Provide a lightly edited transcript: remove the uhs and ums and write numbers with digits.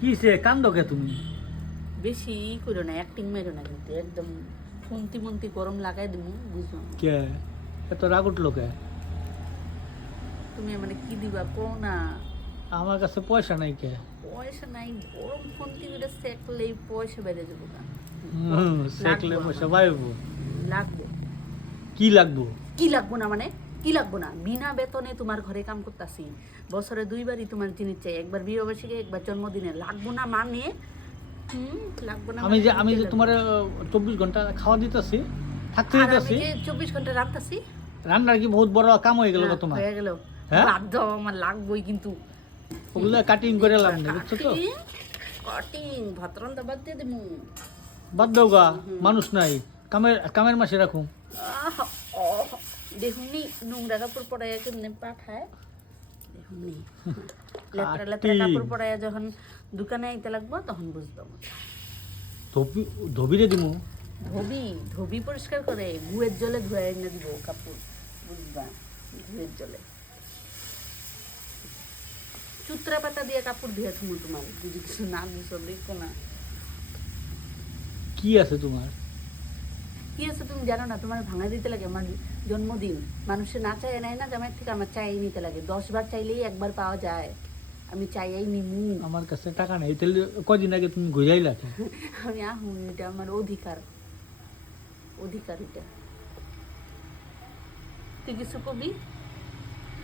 কিসে কান্দো কে তুমি? বেশি করো না, অ্যাক্টিং মেরো না, কিন্তু একদম ফন্তি মন্তি গরম লাগাই দিমু, বুঝো না। কে এত রাগ উঠলো কে? তুমি মানে কি দিবা কো না। আমার কাছে পয়সা নাই কে? পয়সা নাই, গরম ফন্তি করে সেকলেই পয়সা বেড়ে যাবো না। সেকলে লাগবো পয়সা আমার। পাইবো? লাগবো। কি লাগবো? কি লাগবো না মানে? কি লাগবো না? বিনা বেতনে তোমার ঘরে কাম করতেছি, বছরে 2বারই তোমার জিনিস চাই, একবার বিবাহবার্ষিকী, একবার জন্মদিনে। লাগবো না মানে? লাগবো না আমি মানে যে আমি দিতে যে লাগবো। তোমার 24 ঘন্টা খাওয়া দিতেছি, থাকতে আর আমি দিতেছি, যে 24 ঘন্টা রাখতেছি, রান্নার কি বহুত বড় কাম হয়ে গেল তোমার? হয়ে গেল। হ্যাঁ? বাদ দাও, আমার লাগবোই কিন্তু। ওগুলা কাটিং করে লাভ নেই, বুঝছো তো? কাটিং ভাতরান্দা বাদ দিয়ে দিমু। বাদ দাও গা, মানুষ নাই, কামের কামের মাসে রাখুন। দেখুননি নোংরা কাপড় পরাইয়া কেমনে পাঠায়, দেখুননি লেত্রা লেত্রা কাটি। কাপড় পরাইয়া যখন দোকানে আইতে লাগবো তখন বুঝতো। ধোবি ধোবিরে দিমু। ধোবি ধোবি পরিষ্কার করে গুয়ের জলে ধুয়ে এনে দিব কাপড়, বুঝবা? গুয়ের জলে চুত্রা পাতা দিয়ে কাপড় ধুয়ে থুমু তোমার, যদি কিছু না বুঝো দেখো না। কি আছে তোমার? কি আছে তুমি জানো না? তোমার ভাঙা দিতে লাগে। আমার জন্মদিন মানুষে না চাই নেয় না, জামাই থেকে আমার চাই নিতে লাগে। 10 বার চাইলেই একবার পাওয়া যায়, আমি চাইয়াই নিমু। আমার কাছে টাকা নেই, তাহলে কদিন আগে তুমি ঘুরাইলা কেন? আমি আহুন, এটা আমার অধিকার, অধিকার এটা। তুই কিছু কবি?